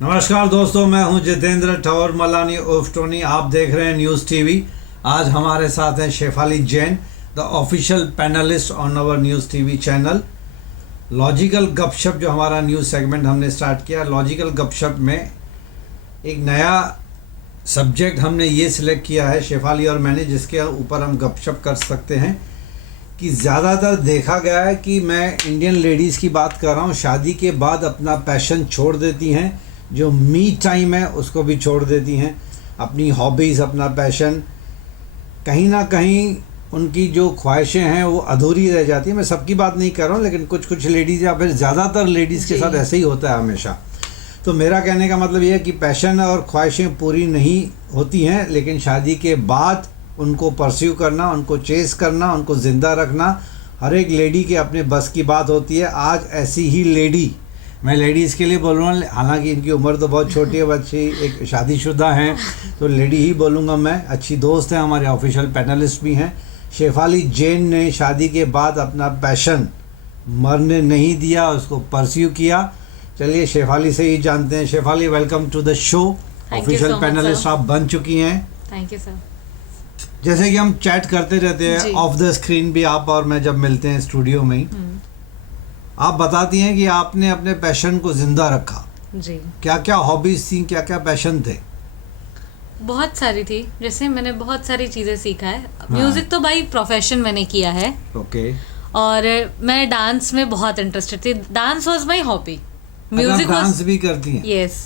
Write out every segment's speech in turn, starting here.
नमस्कार दोस्तों, मैं हूं जितेंद्र ठौर मलानी उर्फ टोनी। आप देख रहे हैं न्यूज़ टीवी। आज हमारे साथ हैं Shefali Jain, the official panelist on our news TV channel. Logical Gupshup जो हमारा न्यूज़ सेगमेंट हमने स्टार्ट किया, लॉजिकल गपशप में एक नया सब्जेक्ट हमने ये सिलेक्ट किया है शेफाली और मैंने, जिसके ऊपर हम गपशप कर सकते हैं। कि ज़्यादातर देखा गया है कि मैं इंडियन लेडीज़ की बात कर रहा हूँ, शादी के बाद अपना पैशन छोड़ देती हैं, जो मी टाइम है उसको भी छोड़ देती हैं, अपनी हॉबीज़, अपना पैशन। कहीं ना कहीं उनकी जो ख्वाहिशें हैं वो अधूरी रह जाती हैं। मैं सबकी बात नहीं कर रहा हूँ, लेकिन कुछ कुछ लेडीज़ या फिर ज़्यादातर लेडीज़ के साथ ऐसे ही होता है हमेशा। तो मेरा कहने का मतलब ये है कि पैशन और ख्वाहिशें पूरी नहीं होती हैं, लेकिन शादी के बाद उनको परस्यू करना, उनको चेस करना, उनको ज़िंदा रखना हर एक लेडी के अपने बस की बात होती है। आज ऐसी ही लेडी, मैं लेडीज़ के लिए बोल रहा हूँ, हालांकि इनकी उम्र तो बहुत छोटी है, बच्ची एक शादीशुदा हैं, तो लेडी ही बोलूँगा मैं। अच्छी दोस्त हैं, हमारे ऑफिशियल पैनलिस्ट भी हैं। शेफाली जैन ने शादी के बाद अपना पैशन मरने नहीं दिया, उसको परस्यू किया। चलिए शेफाली से ही जानते हैं। Shefali, welcome to the show. Official panelist आप बन चुकी हैं। Thank you sir. जैसे कि हम चैट करते रहते हैं ऑफ द स्क्रीन भी, आप और मैं जब मिलते हैं स्टूडियो में ही, आप बताती हैं कि आपने अपने पैशन को जिंदा रखा। जी। क्या क्या हॉबीज थी, क्या क्या पैशन थे? बहुत सारी थी। जैसे मैंने बहुत सारी चीज़ें सीखा है। म्यूजिक तो भाई प्रोफेशन मैंने किया है। ओके। और मैं डांस में बहुत इंटरेस्टेड थी। Dance was my hobby. Music dance भी करती हैं? यस।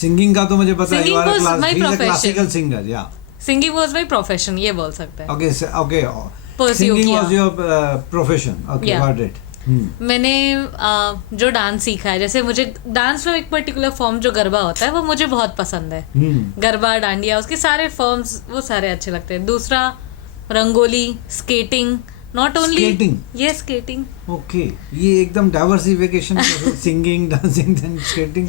सिंगिंग का तो मुझे पता है, क्लासिकल सिंगर। या सिंगिंग वाज माय प्रोफेशन, ये बोल सकते हैं। Okay okay, singing was your profession. Okay, got it. मैंने जो डांस सीखा है, जैसे मुझे डांस में एक पर्टिकुलर फॉर्म जो गरबा होता है वो मुझे बहुत पसंद है। गरबा, डांडिया, उसके सारे फॉर्म्स वो सारे अच्छे लगते हैं। दूसरा rangoli, skating, not only skating. ये स्केटिंग। ओके, ये एकदम diversification. Singing, dancing, then skating.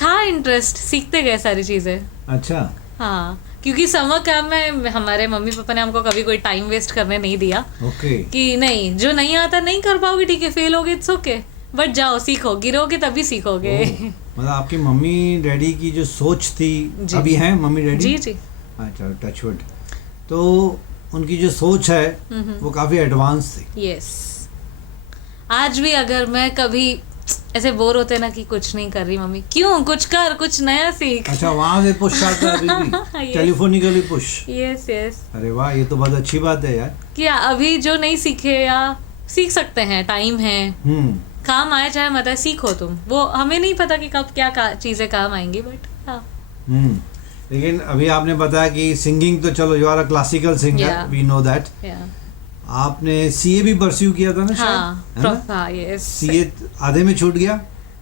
था इंटरेस्ट, सीखते गए सारी चीजें। अच्छा। हाँ, क्योंकि समर कैंप में हमारे मम्मी पापा ने हमको कभी कोई टाइम वेस्ट करने नहीं दिया। कि नहीं, जो नहीं आता नहीं कर पाओगे, ठीक है, फेल होगे, इट्स ओके, बट जाओ, सीखो, गिरोगे तभी सीखोगे। मतलब आपकी मम्मी डैडी की जो सोच थी, अभी हैं मम्मी डैडी? जी जी। अच्छा, टचवुड। तो उनकी जो सोच है वो काफी एडवांस थी। यस। आज भी अगर मैं कभी ऐसे बोर होते ना कि कुछ नहीं कर रही मम्मी, क्यों, कुछ कर, कुछ नया सीख। अच्छा, वहाँ से पुश आता है अभी भी? Telephonically push? Yes yes. अरे वाह, ये तो बहुत अच्छी बात है यार। क्या अभी जो नहीं सीखे या सीख सकते हैं, टाइम है, काम आए चाहे मत आए, सीखो तुम। वो हमें नहीं पता कि कब क्या चीजें काम आएंगी, बट हाँ। लेकिन अभी आपने बताया कि सिंगिंग तो चलो, you are a classical singer, we know that. आपने सीए भी परस्यू किया था ना? हाँ, यस। सीए आधे में छूट गया?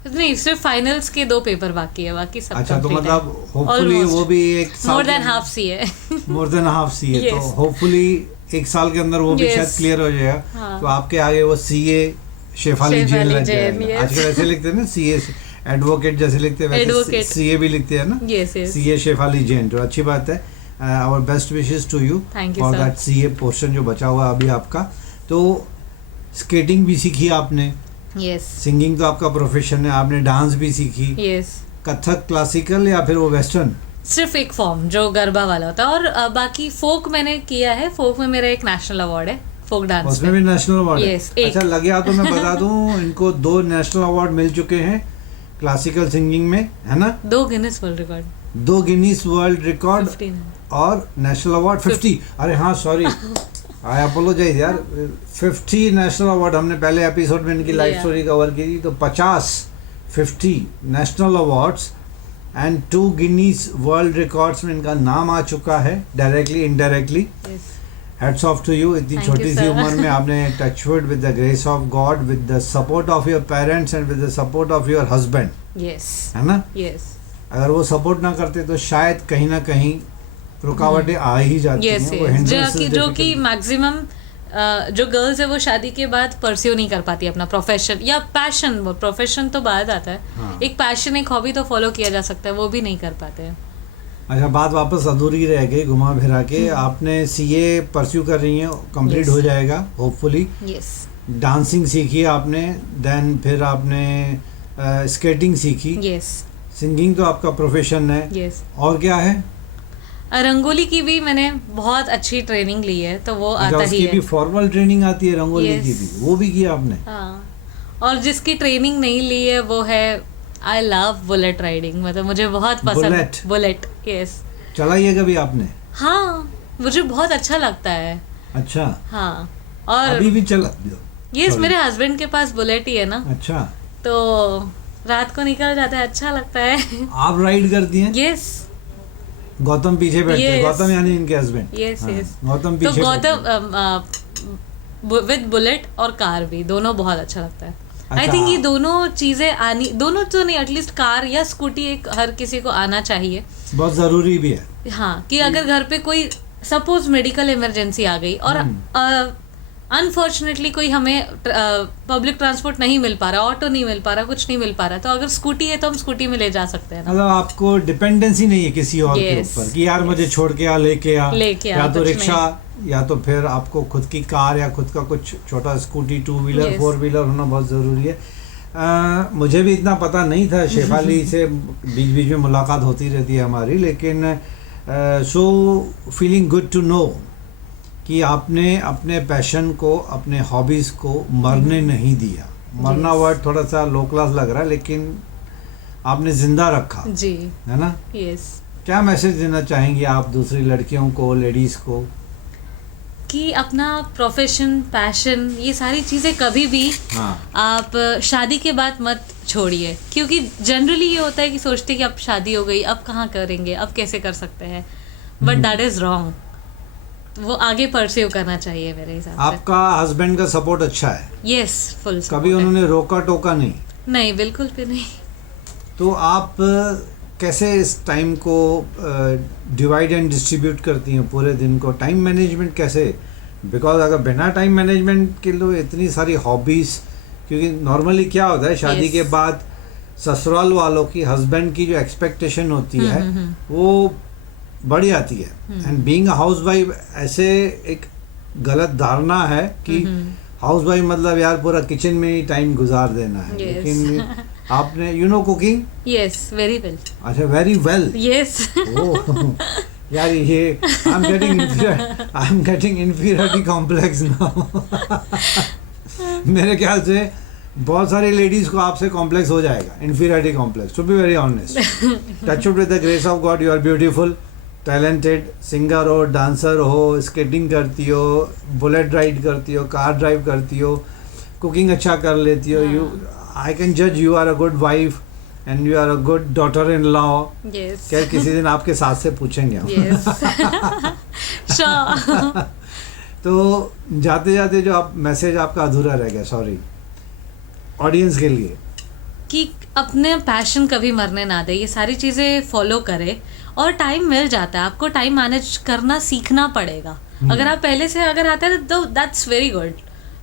नहीं, सिर्फ फाइनल्स के 2 पेपर बाकी है, बाकी सब। अच्छा, तो मतलब होपफुली वो भी एक साल, more than half CA. More than half CA, तो होपफुली एक साल के अंदर वो भी शायद क्लियर हो जाएगा। तो आपके आगे वो सीए शेफाली जैन लग जाएगा। आजकल ऐसे लिखते हैं ना, सीए एडवोकेट जैसे लिखते हैं, वैसे सीए भी लिखते हैं ना। सीए शेफाली जैन, तो अच्छी बात है। Our best wishes to you for that CA portion जो बचा हुआ अभी आपका। तो स्केटिंग भी सीखी आपने? Yes. सिंगिंग तो आपका प्रोफेशन है, आपने डांस भी सीखी? Yes. कथक क्लासिकल या फिर वो वेस्टर्न? सिर्फ एक फॉर्म जो गरबा वाला होता है, और बाकी फोक मैंने किया है। फोक में मेरा एक नेशनल अवार्ड है, फोक डांस उसमें भी नेशनल अवार्ड है? अच्छा, लगे तो मैं बता दूं, इनको 2 नेशनल अवार्ड मिल चुके हैं क्लासिकल सिंगिंग में, है ना? 2 Guinness world record, 2 Guinness world record और नेशनल अवार्ड 50। अरे हाँ, सॉरी, आई अपोलोजाइज यार। 50 नेशनल अवार्ड हमने पहले एपिसोड में इनकी लाइफ स्टोरी कवर की थी। तो 50 national awards and 2 Guinness world records में इनका नाम आ चुका है, directly indirectly. Hats off to you. इतनी छोटी सी उम्र में आपने touchwood, with the grace of God, with the support of your parents and with the support of your husband, है ना? अगर वो सपोर्ट ना करते तो शायद कहीं ना कहीं रुकावटें आ ही जाती हैं। जो कि मैक्सिमम जो गर्ल्स है वो शादी के बाद परस्यू नहीं कर पाती अपना प्रोफेशन या पैशन। वो प्रोफेशन तो बाद आता है, एक पैशन, एक हॉबी तो फॉलो किया जा सकता है, वो भी नहीं कर पाते हैं। अच्छा, बात वापस अधूरी रह गई, घुमा फिरा के। आपने सीए परस्यू कर रही हैं, कंप्लीट हो जाएगा होपफुली। डांसिंग सीखी आपने, देन फिर आपने स्केटिंग सीखी। सिंगिंग तो आपका प्रोफेशन है, यस। और क्या है? रंगोली की भी मैंने बहुत अच्छी ट्रेनिंग ली है, तो वो अच्छा, आता ही उसकी है। भी फॉर्मल ट्रेनिंग आती है रंगोली Yes. की भी, वो भी किया आपने? हाँ, और जिसकी ट्रेनिंग नहीं ली है वो है, आई लव बुलेट राइडिंग, मतलब मुझे बहुत पसंद है बुलेट? Bullet, yes. चलाई है कभी आपने? हाँ, मुझे बहुत अच्छा लगता है। अच्छा, हाँ, और अभी भी चला? Yes, Sorry. मेरे हस्बैंड के पास बुलेट ही है ना, अच्छा, तो रात को निकल जाता है, अच्छा लगता है। आप राइड करती हैं? यस गौतम पीछे बैठते हैं? Yes. गौतम यानी इनके हस्बैंड? Yes yes. गौतम तो पीछे गौतम विद बुलेट और कार भी, दोनों बहुत अच्छा लगता है। आई अच्छा। थिंक ये दोनों चीजें आनी, दोनों तो नहीं, एटलीस्ट कार या स्कूटी एक हर किसी को आना चाहिए। बहुत जरूरी भी है। हाँ, कि अगर घर पे कोई सपोज मेडिकल इमरजेंसी आ गई और अनफॉर्चुनेटली कोई हमें पब्लिक ट्रांसपोर्ट नहीं मिल पा रहा, ऑटो नहीं मिल पा रहा, कुछ नहीं मिल पा रहा, तो अगर स्कूटी है तो हम स्कूटी में ले जा सकते हैं ना। मतलब आपको डिपेंडेंसी नहीं है किसी और के Yes. ऊपर कि यार मुझे छोड़ के आ, लेके आ, लेके आ, या तो कुछ रिक्शा, या तो फिर आपको खुद की कार या खुद का कुछ छोटा स्कूटी, 2 व्हीलर, Yes. 4 व्हीलर होना बहुत ज़रूरी है। मुझे भी इतना पता नहीं था, शेफाली से बीच बीच में मुलाकात होती रहती है हमारी, लेकिन so feeling good to know कि आपने अपने पैशन को, अपने हॉबीज़ को मरने नहीं दिया। मरना Yes. वर्ड थोड़ा सा लो क्लास लग रहा है, लेकिन आपने जिंदा रखा, जी, है ना? यस। क्या मैसेज देना चाहेंगे आप दूसरी लड़कियों को, लेडीज़ को? कि अपना प्रोफेशन, पैशन, ये सारी चीज़ें कभी भी हाँ, आप शादी के बाद मत छोड़िए, क्योंकि जनरली ये होता है कि सोचते हैं कि अब शादी हो गई, अब कहाँ करेंगे, अब कैसे कर सकते हैं, बट दैट इज़ रॉन्ग। वो आगे परस्यू करना चाहिए मेरे हिसाब से। आपका हस्बैंड का सपोर्ट अच्छा है? Yes, full. कभी उन्होंने रोका टोका नहीं? नहीं, बिल्कुल भी नहीं। तो आप कैसे इस टाइम को डिवाइड एंड डिस्ट्रीब्यूट करती हैं पूरे दिन को? टाइम मैनेजमेंट कैसे? बिकॉज अगर बिना टाइम मैनेजमेंट के लिए इतनी सारी हॉबीज़, क्योंकि नॉर्मली क्या होता है शादी Yes. के बाद ससुराल वालों की, हस्बैंड की जो एक्सपेक्टेशन होती है वो बढ़ जाती है। And being a house wife ऐसे एक गलत धारणा है कि हाउस वाइफ मतलब यार पूरा किचन में ही टाइम गुजार देना है। Yes. लेकिन आपने कुकिंग? Yes, very well. अच्छा, वेरी वेल। यस। यार ये I am getting inferiority complex now. मेरे ख्याल से बहुत सारी लेडीज को आपसे कॉम्प्लेक्स हो जाएगा, inferiority complex, to be very honest. Touch with the grace of God, you are beautiful, talented, singer हो, डांसर हो, स्केटिंग करती हो, बुलेट राइड करती हो, कार ड्राइव करती हो, कुकिंग अच्छा कर लेती हो। यू, आई कैन जज you are a good wife and you are a good daughter in law. Yes. क्या किसी दिन आपके सास से पूछेंगे हम? यस। श्योर। तो जाते जाते जो आप मैसेज आपका अधूरा रह गया, सॉरी, ऑडियंस के लिए, कि अपने पैशन कभी मरने ना दे, ये सारी चीज़ें फॉलो करे, और टाइम मिल जाता है आपको, टाइम मैनेज करना सीखना पड़ेगा। अगर आप पहले से अगर आता है तो दैट्स वेरी गुड,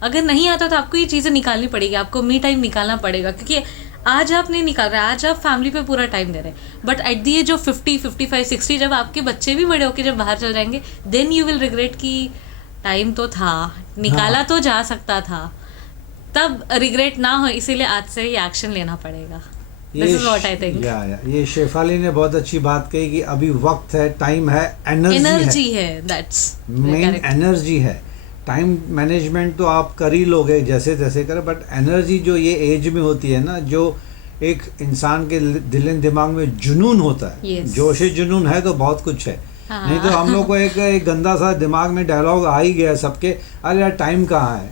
अगर नहीं आता तो आपको ये चीज़ें निकालनी पड़ेगी, आपको मी टाइम निकालना पड़ेगा, क्योंकि आज आप नहीं निकाल रहे, आज आप फैमिली पे पूरा टाइम दे रहे हैं, but at the age of 50, 55, 60 जब आपके बच्चे भी बड़े होके जब बाहर चल जाएंगे, देन यू विल रिग्रेट कि टाइम तो था, निकाला तो जा सकता था, तब रिग्रेट ना हो। इसीलिए आज से ही एक्शन लेना पड़ेगा। This is what I think. ये शेफाली ने बहुत अच्छी बात कही कि अभी वक्त है, टाइम है, एनर्जी है, दैट्स मेन, एनर्जी है। टाइम मैनेजमेंट तो आप कर ही लोगे जैसे तैसे करें, बट एनर्जी जो ये एज में होती है ना, जो एक इंसान के दिल दिमाग में जुनून होता है, Yes. जोश जुनून है तो बहुत कुछ है। हाँ। नहीं तो हम लोग को एक गंदा सा दिमाग में डायलॉग आ ही गया सबके, अरे यार टाइम कहाँ है,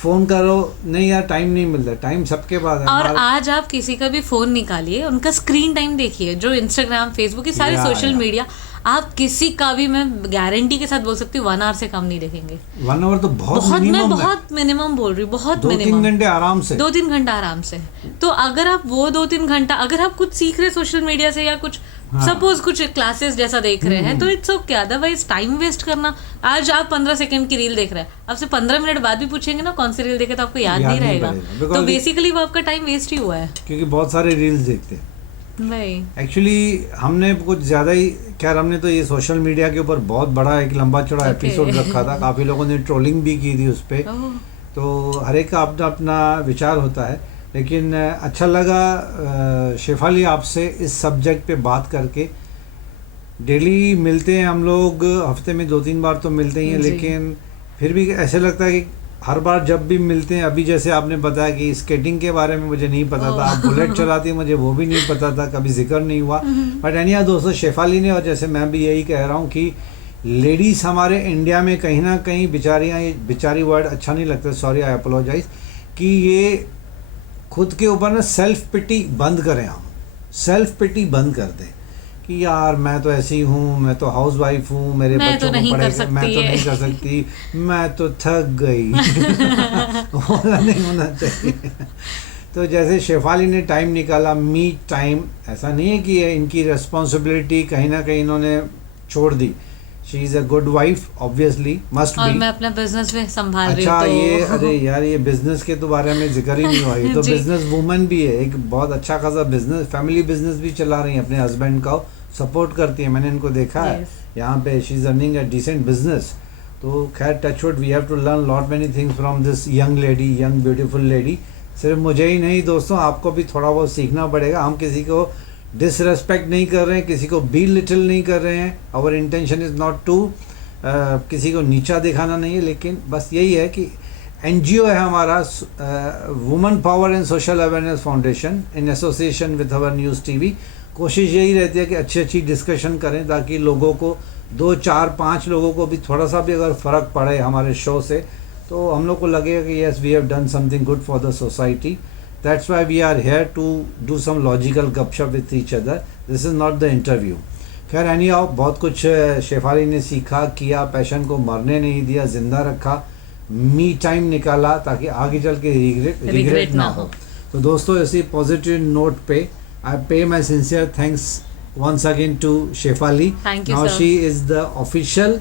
फोन करो, नहीं यार टाइम नहीं मिलता, टाइम सबके पास है। और आज आप किसी का भी फोन निकालिए, उनका स्क्रीन टाइम देखिए, जो इंस्टाग्राम, फेसबुक, ये सारे सोशल मीडिया, आप किसी का भी, मैं गारंटी के साथ बोल सकती हूँ, 1 आवर से कम नहीं देखेंगे। 1 आवर तो बहुत मैं मिनिमम बहुत मिनिमम बोल रही हूँ, बहुत 2-3 मिनिमम। घंटे आराम से, 2-3 घंटा आराम से। तो अगर आप वो 2-3 घंटा, अगर आप कुछ सीख रहे सोशल मीडिया से, या कुछ सपोज कुछ क्लासेस जैसा देख रहे हैं, तो it's okay. Otherwise time waste करना, आज आप 15 सेकंड की रील देख रहे हैं, आपसे 15 मिनट बाद भी पूछेंगे ना कौन सी रील देखे, तो आपको याद नहीं रहेगा, तो बेसिकली वो आपका टाइम वेस्ट ही हुआ है, क्योंकि बहुत सारे रील्स देखते हैं। भाई एक्चुअली हमने कुछ ज़्यादा ही, खैर हमने तो ये सोशल मीडिया के ऊपर बहुत बड़ा एक लंबा चौड़ा एपिसोड रखा था, काफ़ी लोगों ने ट्रोलिंग भी की थी उस पर, तो हर एक का अपना अपना विचार होता है। लेकिन अच्छा लगा शेफाली आपसे इस सब्जेक्ट पे बात करके। डेली मिलते हैं हम लोग, हफ्ते में 2-3 बार तो मिलते ही हैं, जी। लेकिन फिर भी ऐसे लगता है कि हर बार जब भी मिलते हैं, अभी जैसे आपने बताया कि स्केटिंग के बारे में मुझे नहीं पता था, आप बुलेट चलाती हैं मुझे वो भी नहीं पता था, कभी जिक्र नहीं हुआ। बट एनिया दोस्तों, शेफाली ने, और जैसे मैं भी यही कह रहा हूँ कि लेडीज़ हमारे इंडिया में कहीं ना कहीं बेचारियाँ, ये बेचारी वर्ड अच्छा नहीं लगता, सॉरी आई अपोलोजाइज, कि ये खुद के ऊपर ना सेल्फ पिटी बंद करें, हम सेल्फ पिटी बंद कर दें कि यार मैं तो ऐसी हूँ, मैं तो हाउस वाइफ हूँ, मेरे मैं बच्चों तो को नहीं कर पढ़ेगा, मैं सकती तो है। नहीं कर सकती, मैं तो थक गई। होना नहीं होना चाहिए। तो जैसे शेफाली ने टाइम निकाला, मी टाइम, ऐसा नहीं है कि ये इनकी रिस्पॉन्सिबिलिटी कहीं ना कहीं इन्होंने छोड़ दी। She is a good wife, obviously, must और बी। मैं अपना बिजनेस भी संभाल रही अच्छा, हूँ ये तो अरे यार, ये बिजनेस के तो बारे में जिक्र ही नहीं हुआ, ये तो जी। बिजनेस वूमन भी है, एक बहुत अच्छा खासा बिजनेस, फैमिली बिजनेस भी चला रही है, अपने हस्बैंड का सपोर्ट करती है, मैंने इनको देखा है Yes. यहाँ पे। She is earning a decent business. तो खैर, touchwood, we have to learn lot many things from this young lady, young beautiful lady. सिर्फ मुझे ही नहीं दोस्तों, आपको भी थोड़ा बहुत सीखना पड़ेगा। हम किसी को डिसरेस्पेक्ट नहीं कर रहे हैं, किसी को बी लिटिल नहीं कर रहे हैं, our intention is not to किसी को नीचा दिखाना नहीं है, लेकिन बस यही है कि एनजीओ है हमारा, women power and social awareness foundation, in association with our news TV. कोशिश यही रहती है कि अच्छी अच्छी डिस्कशन करें, ताकि लोगों को 2-4-5 लोगों को भी थोड़ा सा भी अगर फ़र्क पड़े हमारे शो से, तो हम लोग को लगेगा कि yes, we have done something good for the society. That's why we are here to do some logical गपशप with each other. This is not the interview. खैर एनी आओ, बहुत कुछ शेफाली ने सीखा, किया, पैशन को मरने नहीं दिया, जिंदा रखा, मी टाइम निकाला, ताकि आगे चल के रिग्रेट ना हो। तो दोस्तों, इसी पॉजिटिव नोट पे आई पे my sincere thanks once again to Shefali. Thank you, Now sir. she is the official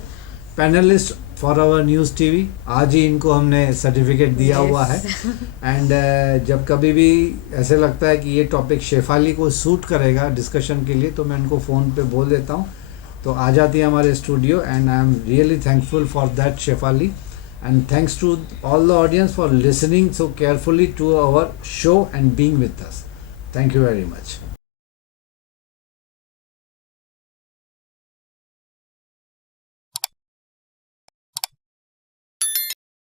panelist for our news TV. आज ही इनको हमने सर्टिफिकेट दिया Yes. हुआ है। एंड जब कभी भी ऐसे लगता है कि ये टॉपिक शेफाली को सूट करेगा डिस्कशन के लिए, तो मैं इनको फ़ोन पे बोल देता हूँ, तो आ जाती है हमारे studio. And I am really thankful for that Shefali, and thanks to all the audience for listening so carefully to our show and being with us. Thank you very much.